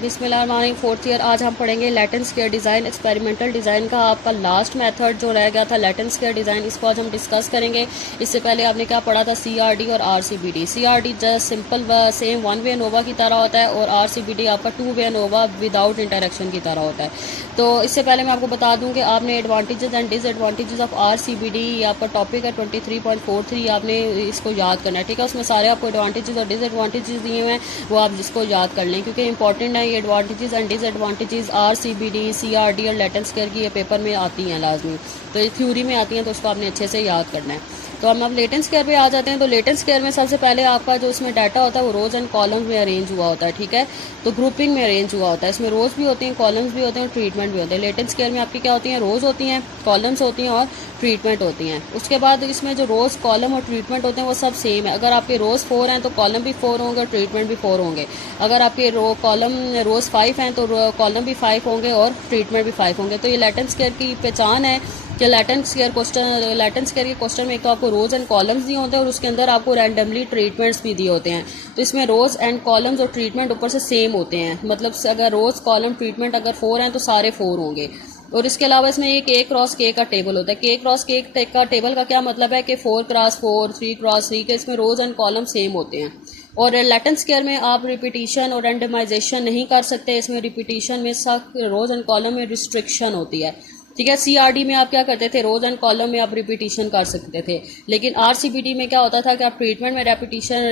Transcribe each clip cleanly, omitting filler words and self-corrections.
बिस्मिल्लाहिर्रहमानिर्रहीम। Fourth year आज हम पढ़ेंगे latent square design. Experimental design का आपका लास्ट मेथड जो रह गया था लैटेंट स्केयर डिज़ाइन, इसको आज हम डिस्कस करेंगे। इससे पहले आपने क्या पढ़ा था, सीआरडी और RCBD. CRD just simple same one way ANOVA की तरह होता है और आरसीबीडी आपका two way ANOVA without interaction की तरह होता है। तो इससे पहले मैं आपको बता दूं कि आपने एडवांटेजेस एंड डिसएडवांटेजेस ऑफ आरसीबीडी, आपका टॉपिक है 23.43, आपने इसको याद करना है, ठीक है। उसमें सारे आपको एडवांटेजेस और डिसएडवांटेजेस दिए हुए हैं, वो आप जिसको याद कर लें क्योंकि इंपॉर्टेंट है। ये एडवांटेजेस एंड डिसएडवांटेजेस आरसीबीडी, सीआरडी और लैटेंट स्केयर की ये पेपर में आती हैं लाजमी, तो ये थ्योरी में आती हैं, तो उसको आपने अच्छे से याद करना है। तो हम अब लेटेंट स्केयर पे आ जाते हैं। तो लेटेंट स्केयर में सबसे पहले आपका जो इसमें डाटा होता है वो रोज एंड कॉलम्स में अरेंज हुआ होता है, ठीक है। तो ग्रुपिंग में अरेंज हुआ होता है, इसमें रोज भी होती हैं, कॉलम्स भी होते हैं और ट्रीटमेंट भी होते हैं। लेटेंट स्केयर में आपकी क्या होती हैं, रोज होती हैं, कॉलम्स होती हैं और ट्रीटमेंट होती हैं। उसके बाद इसमें जो रोज, कॉलम और ट्रीटमेंट होते हैं वो सब सेम है। अगर आपके रोज 4 हैं तो कॉलम भी 4 होंगे और ट्रीटमेंट भी 4 होंगे। अगर आपके कॉलम रोज 5 हैं तो कॉलम भी 5 होंगे और ट्रीटमेंट भी 5 होंगे। तो ये लेटेंट स्केयर की पहचान है कि लैटेंट स्केयर के क्वेश्चन में एक तो आपको रोज एंड कॉलम्स दिए होते हैं और उसके अंदर आपको रैंडमली ट्रीटमेंट्स भी दिए होते हैं। तो इसमें रोज एंड कॉलम्स और ट्रीटमेंट ऊपर से सेम होते हैं, मतलब अगर रोज, कॉलम, ट्रीटमेंट अगर 4 हैं तो सारे 4 होंगे। और इसके अलावा इसमें एक के क्रॉस के का टेबल होता है। के क्रॉस के का टेबल का क्या मतलब है कि 4x4, 3x3 के इसमें रोज एंड कॉलम सेम होते हैं। और लैटेंट स्केयर में आप रिपीटिशन और रैंडमाइजेशन नहीं कर सकते। इसमें रिपीटिशन में सब रोज एंड कॉलम में रिस्ट्रिक्शन होती है, ठीक है। सीआरडी में आप क्या करते थे, रोज एंड कॉलम में आप रिपीटिशन कर सकते थे, लेकिन आरसीबीडी में क्या होता था कि आप ट्रीटमेंट में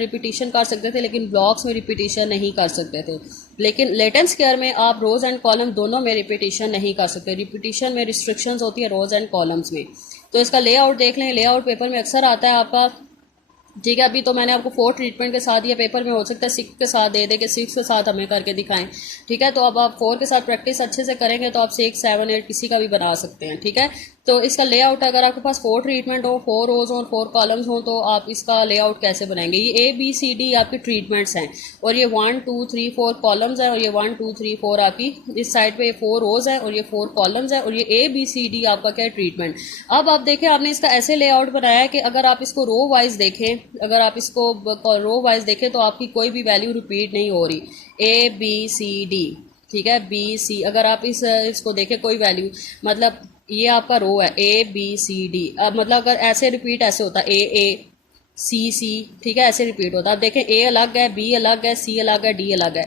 रिपीटिशन कर सकते थे लेकिन ब्लॉक्स में रिपीटिशन नहीं कर सकते थे। लेकिन लेटेंट स्केयर में आप रोज एंड कॉलम दोनों में रिपीटिशन नहीं कर सकते। रिपीटिशन में रिस्ट्रिक्शंस होती है रोज एंड कॉलम्स में। तो इसका लेआउट देख लें, लेआउट पेपर में अक्सर आता है आपका, ठीक है। अभी तो मैंने आपको 4 ट्रीटमेंट के साथ, या पेपर में हो सकता है 6 के साथ दे दे कि 6 के साथ हमें करके दिखाएं, ठीक है। तो अब आप 4 के साथ प्रैक्टिस अच्छे से करेंगे तो आप 6, 7, 8 किसी का भी बना सकते हैं, ठीक है। तो इसका लेआउट, अगर आपके पास 4 ट्रीटमेंट हो, 4 रोज हो और 4 कॉलम्स हो, तो आप इसका लेआउट कैसे बनाएंगे। ये ABCD आपकी ट्रीटमेंट्स हैं और ये 1 2 3 4 कॉलम्स हैं और ये 1 2 3 4 आपकी इस साइड पे 4 रोज है और ये 4 कॉलम्स है और ये ABCD आपका क्या है, ट्रीटमेंट। अब आप देखें, आपने इसका ऐसे लेआउट बनाया है कि अगर आप इसको रो वाइज देखें, अगर आप इसको रो वाइज देखें तो आपकी कोई भी वैल्यू रिपीट नहीं हो रही। ABCD, ठीक है, BC, अगर आप इसको देखें कोई वैल्यू, मतलब ये आपका रो है ABCD। अब मतलब अगर ऐसे रिपीट ऐसे होता है AACC, ठीक है, ऐसे रिपीट होता है। अब देखें A अलग है, B अलग है, C अलग है, D अलग है।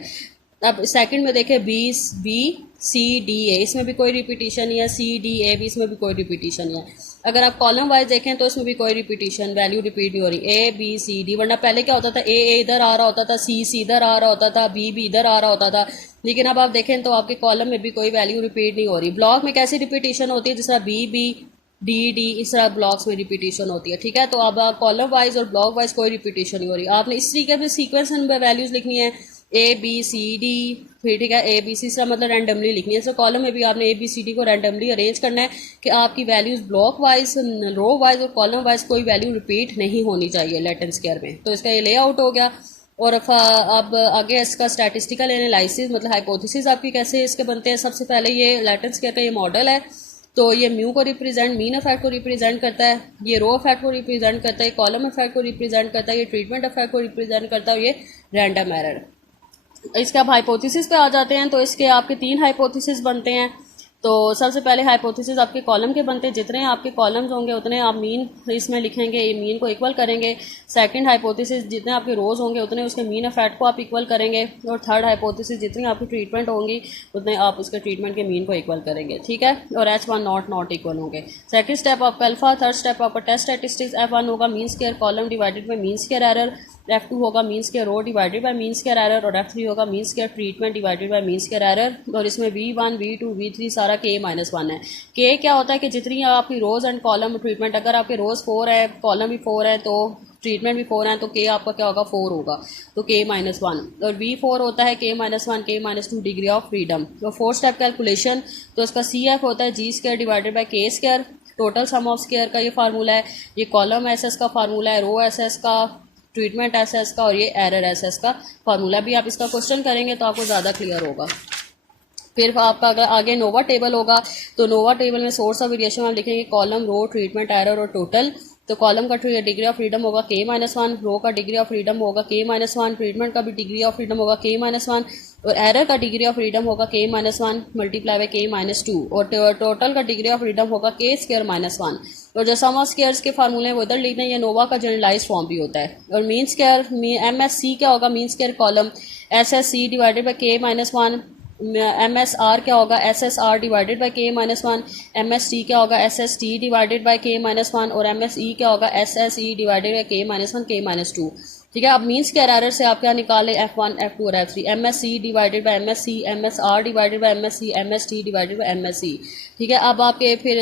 अब सेकंड में देखें BCDA, इसमें भी कोई रिपीटिशन नहीं है। CDA भी, इसमें भी कोई रिपीटिशन नहीं है। अगर आप कॉलम वाइज देखें तो इसमें भी कोई रिपीटिशन, वैल्यू रिपीट नहीं हो रही। ABCD, वरना पहले क्या होता था, A इधर आ रहा होता था, C इधर आ रहा होता था, B इधर आ रहा होता था। लेकिन अब आप देखें तो आपके कॉलम में भी कोई वैल्यू रिपीट नहीं हो रही। ब्लॉक में कैसी रिपीटिशन होती है, जिस तरह BB D इस तरह ब्लॉक्स में रिपीटिशन होती है, ठीक है। तो अब कॉलम वाइज और ब्लॉक वाइज कोई रिपीटिशन नहीं हो रही। आपने इस तरीके से सीक्वेंस में वैल्यूज लिखनी है ABCD, फिर ठीक है ABC से मतलब रैंडमली लिखनी है। सो कॉलम में भी आपने ABCD को रैंडमली अरेंज करना है कि आपकी values block wise, row wise और कॉलम वाइज कोई वैल्यू रिपीट नहीं होनी चाहिए लेटेंट स्केयर में। तो इसका ये लेआउट हो गया। और अब आगे इसका स्टैटिस्टिकल एनालिसिस, मतलब हाइपोथेसिस आपकी कैसे इसके बनते हैं। सबसे पहले ये लेटेंट स्केयर का ये मॉडल है, तो ये म्यू को रिप्रेजेंट, मीन इफेक्ट को रिप्रेजेंट करता है, ये रो इफेक्ट को रिप्रेजेंट करता है, कॉलम इफेक्ट को रिप्रेजेंट करता है, ये ट्रीटमेंट इफेक्ट को रिप्रेजेंट करता है, ये रैंडम एरर। इसके आप हाइपोथेसिस पे आ जाते हैं। तो इसके आपके 3 हाइपोथेसिस बनते हैं। तो सबसे पहले हाइपोथेसिस आपके कॉलम के बनते हैं, जितने आपके कॉलम्स होंगे उतने आप मीन इसमें लिखेंगे, ये मीन को इक्वल करेंगे। सेकंड हाइपोथेसिस, जितने आपके रोज होंगे उतने उसके मीन इफेक्ट को आप इक्वल करेंगे। और थर्ड हाइपोथेसिस, जितनी आपकी ट्रीटमेंट होंगी उतने आप उसके ट्रीटमेंट के मीन को इक्वल करेंगे, ठीक है। और H1 नॉट इक्वल होंगे। सेकंड स्टेप आपका अल्फा, थर्ड स्टेप आपका टेस्ट स्टैटिस्टिक्स। F1 होगा mean square column divided by mean square error, F2 होगा mean square row divided by mean square error और F3 होगा mean square treatment divided by mean square error. और इसमें V1 V2 V3 सारा K-1 है। K क्या होता है कि जितनी आपकी रोज एंड कॉलम ट्रीटमेंट, अगर आपके रोज 4 है, कॉलम भी 4 है, तो ट्रीटमेंट भी 4 है, तो K आपका क्या होगा, 4 होगा, तो K-1। और V4 होता है K-1 K-2 degree of freedom. तो फोर्थ स्टेप कैलकुलेशन, तो इसका CF होता है G square divided by K square, total sum of square का ये फार्मूला है। ये कॉलम SS का फार्मूला है, रो SS का, ट्रीटमेंट SS का और ये एरर SS का फार्मूला। भी आप इसका क्वेश्चन करेंगे तो आपको ज़्यादा क्लियर होगा। फिर आपका अगर आगे नोवा टेबल होगा तो नोवा टेबल में सोर्स ऑफ वेरिएशन आप लिखेंगे कॉलम, रो, ट्रीटमेंट, एरर और टोटल। तो कॉलम का डिग्री ऑफ फ्रीडम होगा K-1, रो का डिग्री ऑफ फ्रीडम होगा K-1, ट्रीटमेंट का भी डिग्री ऑफ फ्रीडम होगा K-1 और एरर का डिग्री ऑफ फ्रीडम होगा k-1 मल्टीप्लाई बाई k-2 और टोटल का डिग्री ऑफ फ्रीडम होगा k²-1। और जो सम ऑफ स्क्वायर्स के फार्मूले हैं वो इधर लिखना है, ये नोवा का जनरलाइज फॉर्म भी होता है। और मीन स्क्वायर MSC क्या होगा, mean square column SSC divided by k-1, MSR क्या होगा SSR divided by k-1, MST क्या होगा SST डिवाइडेड बाई k-1 और MSE क्या होगा SSE divided by k-1 k-2। ठीक है, अब मीन्स के एरर से आप क्या निकालें F1 F2 और F3, MSC divided by MSC, MSR divided by MSC, MST divided by MSC। ठीक है, अब आपके फिर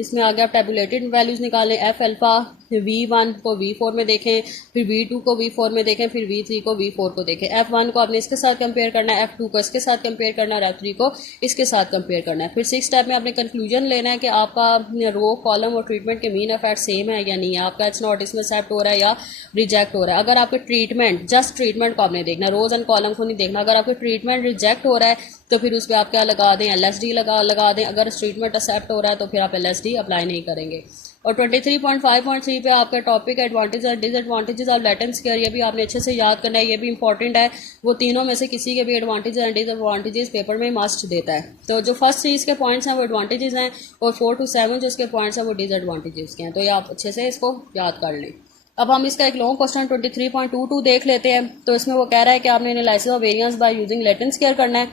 इसमें आगे आप टेबुलेटेड वैल्यूज़ निकालें, F अल्फ़ा V1 को V4 में देखें, फिर V2 को V4 में देखें, फिर V3 को V4 को देखें। F1 को आपने इसके साथ कंपेयर करना है, F2 को इसके साथ कंपेयर करना है, F3 को इसके साथ कंपेयर करना है। फिर 6 स्टेप में आपने कंक्लूजन लेना है कि आपका रो कॉलम और ट्रीटमेंट के मीन इफेक्ट सेम है या नहीं है, आपका इट्स नॉट इसमें एक्सेप्ट हो रहा है या रिजेक्ट हो रहा है। अगर आपके ट्रीटमेंट, जस्ट ट्रीटमेंट को आपने देखना, रोज एंड कॉलम को नहीं देखना। अगर आपके ट्रीटमेंट रिजेक्ट हो रहा है तो फिर उस पर आप क्या लगा दें, LSD लगा दें। अगर ट्रीटमेंट एक्सेप्ट हो रहा है तो फिर आप LSD अप्लाई नहीं करेंगे। और 23.5.3 पे आपका टॉपिक एडवांटेज और डिसएडवांटेजेस ऑफ लैटेंट स्क्वायर, ये भी आपने अच्छे से याद करना है, ये भी इंपॉर्टेंट है। वो तीनों में से किसी के भी एडवांटेज एंड डिसएडवांटेजेस पेपर में मस्ट देता है। तो जो फर्स्ट 3 इसके पॉइंट्स हैं वो एडवांटेजेस हैं और 4 to 7 जो इसके पॉइंट्स हैं वो डिसएडवांटेजेस के हैं। तो ये आप अच्छे से इसको याद कर लें। अब हम इसका एक लॉन्ग क्वेश्चन 23.22 देख लेते हैं। तो इसमें वो कह रहा है कि आपने analysis of variance by using latent square करना है।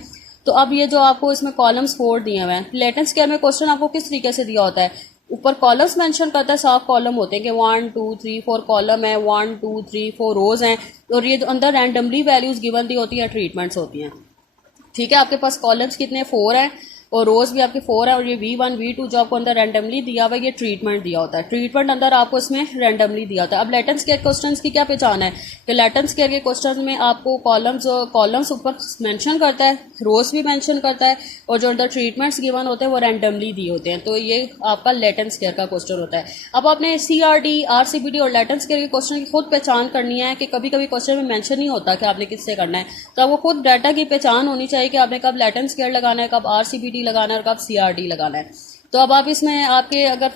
तो अब ये जो आपको इसमें कॉलम्स 4 दिए हुए हैं, लैटेंट स्क्वायर में क्वेश्चन आपको किस तरीके से दिया होता है, ऊपर कॉलम्स मेंशन करता है, साफ कॉलम होते हैं कि 1 2 3 4 कॉलम है, 1 2 3 4 रोज हैं और ये जो अंदर रैंडमली वैल्यूज गिवन दी होती है, ट्रीटमेंट्स होती हैं। ठीक है, आपके पास कॉलम्स कितने 4 हैं और रोज भी आपके 4 है और ये V1 V2 जो आपको अंदर रैंडमली दिया हुआ है ये ट्रीटमेंट दिया होता है। ट्रीटमेंट अंदर आपको इसमें रैंडमली दिया होता है। अब लैटेंट स्क्वायर क्वेश्चंस की क्या पहचान है कि लैटेंट स्क्वायर के क्वेश्चन में आपको कॉलम्स ऊपर मेंशन करता है, रोज भी मेंशन करता है और जो अंदर ट्रीटमेंट्स गिवन होते हैं वो रैंडमली दिए होते हैं। तो ये आपका लैटेंट स्क्वायर का क्वेश्चन होता है। अब आपने CRD RCBD और लैटेंट स्क्वायर के क्वेश्चन की खुद पहचान करनी है कि कभी कभी क्वेश्चन में मेंशन नहीं होता कि आपने किससे करना है। तो आपको खुद डाटा की पहचान होनी चाहिए कि आपने कब लैटेंट स्क्वायर लगाना है, कब RCBD लगाना है और कब CRD लगाना है। तो अब आप इसमें आपके अगर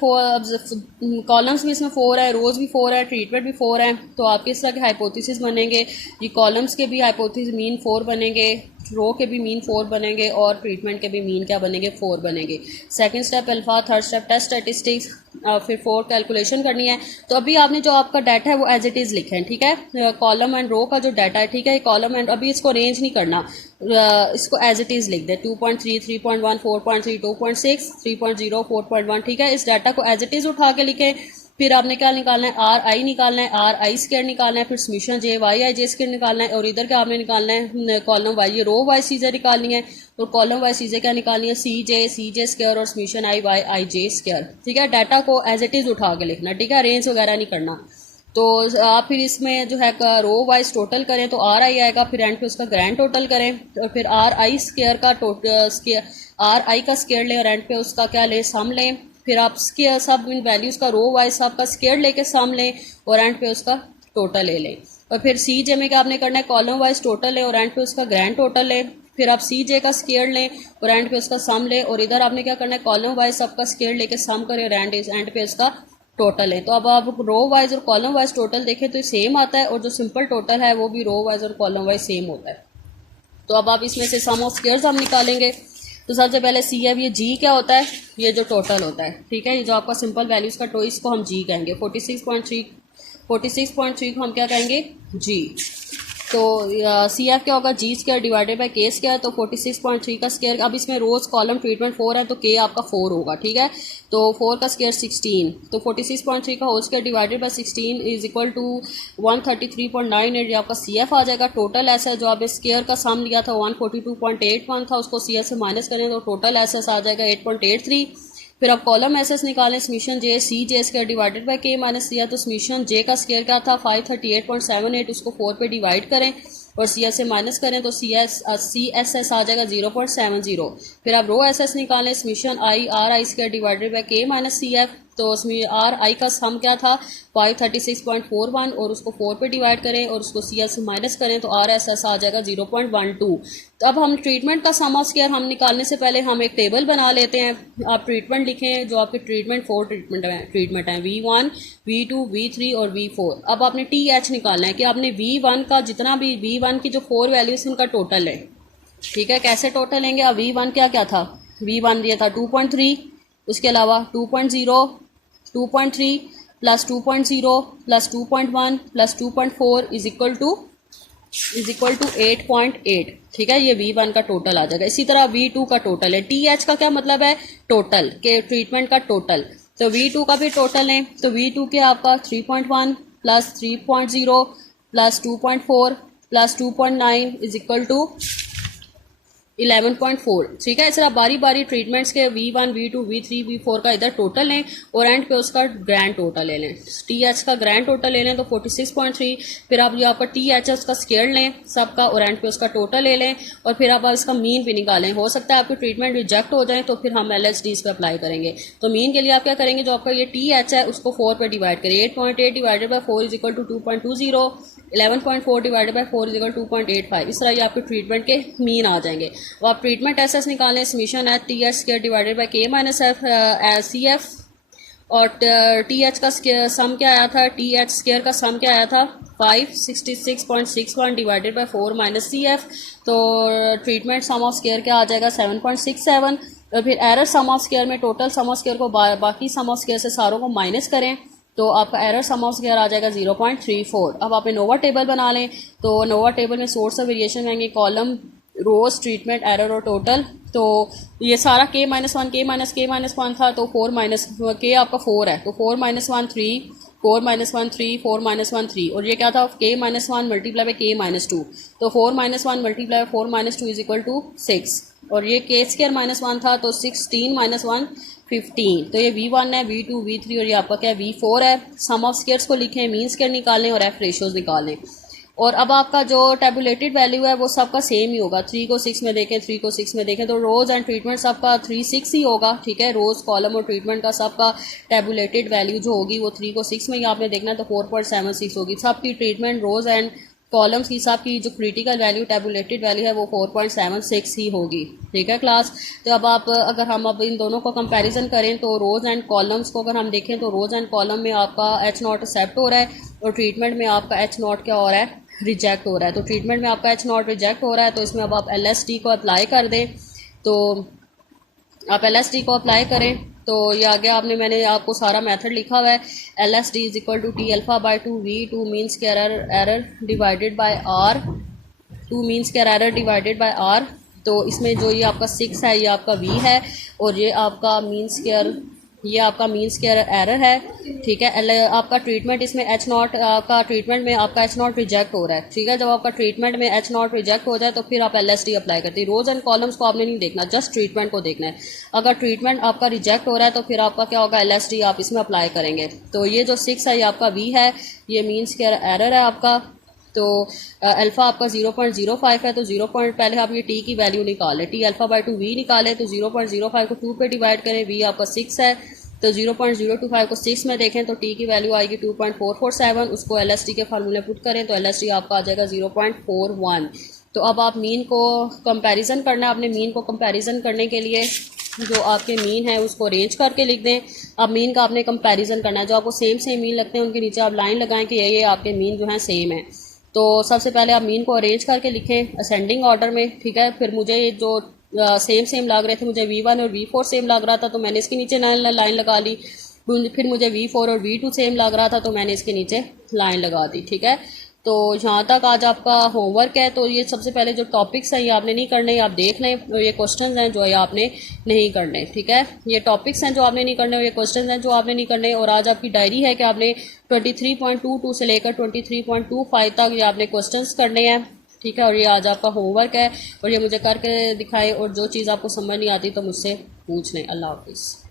कॉलम्स भी इसमें 4 है, रोज भी 4 है, ट्रीटमेंट भी 4 है, तो आपके इस तरह के हाइपोथेसिस बनेंगे। ये कॉलम्स के भी हाइपोथेसिस मीन 4 बनेंगे, रो के भी मीन 4 बनेंगे और ट्रीटमेंट के भी मीन क्या बनेंगे 4 बनेंगे। Second step alpha, third step test statistics, फिर 4 कैलकुलेशन करनी है। तो अभी आपने जो आपका डाटा है वो एज इट इज़ लिखें। ठीक है, कॉलम एंड रो का जो डाटा है, ठीक है, कॉलम एंड अभी इसको अरेंज नहीं करना, इसको एज इट इज़ लिख दे। 2.3 3.1 4.3 2.6 3.0 4.1। ठीक है, इस डाटा को एज इट इज़ उठा के लिखें। फिर आपने क्या निकालना है, RI निकालना है, RI स्क्वायर निकालना है, फिर समीशन JYI स्क्वायर निकालना है और इधर क्या आपने निकालना है कॉलम वाइज, ये रो वाइज चीज़ें निकालनी है और कॉलम वाइज चीज़ें क्या निकालनी है, CJ स्क्वायर और समीशन IJ स्क्वायर। ठीक है, डाटा को एज इट इज़ उठा के लिखना। ठीक है, अरेंज वगैरह नहीं करना। तो आप फिर इसमें जो है रो वाइज टोटल करें तो RI आएगा, फिर एंड पे उसका ग्रैंड टोटल करें और फिर RI स्क्वायर का RI का स्क्वायर लें और एंड पे उसका क्या लें, सम लें। फिर आप सब इन वैल्यूज़ का रो वाइज सब का स्क्वायर लेके सम लें और एंड पे उसका टोटल ले लें। और फिर CJ में क्या आपने करना है, कॉलम वाइज टोटल लें और एंड पे उसका ग्रैंड टोटल लें। फिर आप CJ का स्क्वायर लें और एंड पे उसका सम लें और इधर आपने क्या करना है, कॉलम वाइज सबका स्क्वायर लेके सम करें और एंड पे उसका टोटल है। तो अब आप रो वाइज और कॉलम वाइज टोटल देखें तो सेम आता है और जो सिंपल टोटल है वो भी रो वाइज और कॉलम वाइज सेम होता है। तो अब आप इसमें से सम ऑफ स्क्वायर्स हम निकालेंगे। तो सबसे पहले CF, ये G क्या होता है, ये जो टोटल होता है। ठीक है, ये जो आपका सिंपल वैल्यूज़ का इसको हम G कहेंगे। 46.3 को हम क्या कहेंगे, G। तो CF क्या होगा, G square divided by K square. तो 46.3 का स्क्वायर, अब इसमें रोज कॉलम ट्रीटमेंट 4 है तो K आपका 4 होगा। ठीक है, तो 4 का स्क्वायर 16, तो 46.3 का whole square divided by 16 is equal to 133.98। आपका CF आ जाएगा। टोटल एसेट जो आपने स्क्वायर का सम लिया था 142.81 था, उसको CF से माइनस करें तो टोटल एसेस आ जाएगा 8.83। फिर आप कॉलम एसेस निकालें, summation CJ square divided by K minus CF। तो समीशन J का स्क्वायर क्या था 538.78, उसको 4 पे डिवाइड करें और CF से माइनस करें तो CSS आ जाएगा 0.70। फिर आप रो एसेस निकालें, summation RI square divided by K minus CF। तो उसमें RI का सम क्या था 536.41 और उसको 4 पे डिवाइड करें और उसको CF से माइनस करें तो RSS आ जाएगा 0.12। तो अब हम ट्रीटमेंट का सम ऑफ स्क्वायर हम निकालने से पहले हम एक टेबल बना लेते हैं। आप ट्रीटमेंट लिखें, जो आपके ट्रीटमेंट 4 ट्रीटमेंट हैं, V1 V2 V3 और V4। अब आपने TH निकालना है कि आपने V1 का जितना भी V1 की जो 4 वैल्यूज उनका टोटल है। ठीक है। कैसे टोटल लेंगे? अब V1 क्या क्या था? V1 ये था 2.3, उसके अलावा 2.0, 2.3 plus 2.0 plus 2.1 plus 2.4 is equal to 8.8। ठीक है, ये V1 का टोटल आ जाएगा। इसी तरह V2 का टोटल है। TH का क्या मतलब है? टोटल के ट्रीटमेंट का टोटल। तो V2 का भी टोटल है। तो V2 के आपका 3.1 plus 3.0 plus 2.4 plus 2.9 is equal to 11.4। ठीक है। इस तरह बारी बारी ट्रीटमेंट्स के V1 V2 V3 V4 का इधर टोटल लें और एंड पे उसका ग्रैंड टोटल ले लें। TH का ग्रैंड टोटल ले लें तो 46.3। फिर आप ये आपका TH है उसका स्केयर लें सबका और एंड पे उसका टोटल ले लें और फिर आप इसका मीन भी निकालें। हो सकता है आपकी ट्रीटमेंट रिजेक्ट हो जाए तो फिर हम LHDs पे अप्लाई करेंगे। तो मीन के लिए आप क्या करेंगे? जो आपका ये TH है उसको 4 पे डिवाइड करिए। 8.8 divided by 4 is equal to 2.20। 11.4 divided by 4 is equal 2.85। इस तरह ये आपके ट्रीटमेंट के मीन आ जाएंगे। वो आप ट्रीटमेंट एसएस निकालें। समीशन है TH square divided by K minus F CF और TH का सम क्या आया था? TH स्क्वायर का सम क्या आया था? 566.61 डिवाइडेड बाई 4 माइनस CF। तो ट्रीटमेंट सम ऑफ स्क्वायर क्या आ जाएगा? 7.67। और फिर एरर सम ऑफ स्क्वायर में टोटल सम ऑफ स्क्वायर को बाकी सम ऑफ स्क्वायर से सारों को माइनस करें तो आपका एरर सम ऑफ स्क्वायर आ जाएगा 0.34। अब आप नोवा टेबल बना लें। तो नोवा टेबल में सोर्स ऑफ वेरिएशन रहेंगे, कॉलम, रोज, ट्रीटमेंट, एरर और टोटल। तो ये सारा K-1 K-1 था तो 4 माइनस K आपका 4 है तो 4 माइनस 1 3, 4 माइनस 1 3, 4 माइनस 1 3 और ये क्या था? K-1 multiply by K-2। तो 4 minus 1 multiply by 4 minus 2 is equal to 6 और ये K स्क्वायर माइनस 1 था तो 16 माइनस 1 15। तो ये V1 है, V2 V3 और ये आपका क्या है? V4 है। सम ऑफ स्क्वायर्स को लिखें, मीन स्क्वायर निकालें और F रेशियोज निकालें। और अब आपका जो टेबुलेटेड वैल्यू है वो सबका सेम ही होगा। 3 को 6 में देखें, 3 को 6 में देखें तो रोज एंड ट्रीटमेंट सबका 3 6 ही होगा। ठीक है, रोज, कॉलम और ट्रीटमेंट का सबका टेबुलेटेड वैल्यू जो होगी वो 3 को 6 में ही आपने देखना है तो 4.76 होगी। सबकी ट्रीटमेंट, रोज एंड कॉलम्स की सबकी जो क्रिटिकल वैल्यू, टेबुलेटेड वैल्यू है वो 4.76 ही होगी। ठीक है क्लास। तो अब आप अगर हम अब इन दोनों को कंपैरिजन करें तो रोज एंड कॉलम्स को अगर हम देखें तो रोज एंड कॉलम में आपका H0 एक्सेप्ट हो रहा है और ट्रीटमेंट में आपका H0 क्या हो रहा है? रिजेक्ट हो रहा है। तो ट्रीटमेंट में आपका H0 रिजेक्ट हो रहा है तो इसमें अब आप LSD को अप्लाई कर दें। तो आप LSD को अप्लाई करें तो ये आगे मैंने आपको सारा मेथड लिखा हुआ है। LSD is equal to T alpha by 2 V2 means के error divided by R, 2 means के एरर डिवाइडेड बाय R। तो इसमें जो ये आपका 6 है ये आपका V है और ये आपका मीन स्क्वायर, ये आपका मीन स्क्वायर एरर है। ठीक है, आपका ट्रीटमेंट इसमें H0 का ट्रीटमेंट में आपका H0 रिजेक्ट हो रहा है। ठीक है, जब आपका ट्रीटमेंट में H0 रिजेक्ट हो जाए तो फिर आप LSD अप्लाई करते हैं। रोज एंड कॉलम्स को आपने नहीं देखना, जस्ट ट्रीटमेंट को देखना है। अगर ट्रीटमेंट आपका रिजेक्ट हो रहा है तो फिर आपका क्या होगा? LSD आप इसमें अप्लाई करेंगे। तो ये जो 6 है ये आपका V है, ये मीन स्क्वायर एरर है आपका। तो अल्फ़ा आपका 0.05 है तो 0. पहले आप ये T की वैल्यू निकालें, T अल्फ़ा बाई 2 V निकालें तो 0.05 को 2 पे डिवाइड करें, V आपका 6 है तो 0.025 को 6 में देखें तो T की वैल्यू आएगी 2.447। उसको LSD के फार्मूले पुट करें तो LSD आपका आ जाएगा 0.41। तो अब आप मीन को कंपैरिजन करना है। आपने मीन को कंपैरिजन करने के लिए जो आपके मीन है उसको अरेंज करके लिख दें। अब मीन का आपने कंपैरिजन करना है, जो आपको सेम मीन लगते हैं उनके नीचे आप लाइन लगाएं कि ये आपके मीन जो हैं सेम है। तो सबसे पहले आप मीन को अरेंज करके लिखें असेंडिंग ऑर्डर में। ठीक है, फिर मुझे जो सेम लग रहे थे, मुझे V1 और V4 सेम लग रहा था तो मैंने इसके नीचे लाइन लगा ली। फिर मुझे V4 और V2 सेम लग रहा था तो मैंने इसके नीचे लाइन लगा दी। ठीक है, तो यहाँ तक आज आपका होमवर्क है। तो ये सबसे पहले जो टॉपिक्स हैं ये आपने नहीं करने, आप देख लें। ये क्वेश्चंस हैं जो ये आपने नहीं करने। ठीक है, ये टॉपिक्स हैं जो आपने नहीं करने और ये क्वेश्चंस हैं जो आपने नहीं करने। और आज आपकी डायरी है कि आपने 23.22 से लेकर 23.25 तक ये आपने क्वेश्चंस करने हैं। ठीक है, और ये आज आपका होमवर्क है और ये मुझे करके दिखाएं और जो चीज़ आपको समझ नहीं आती तो मुझसे पूछ लें। अल्लाह हाफिज़।